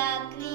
Jack.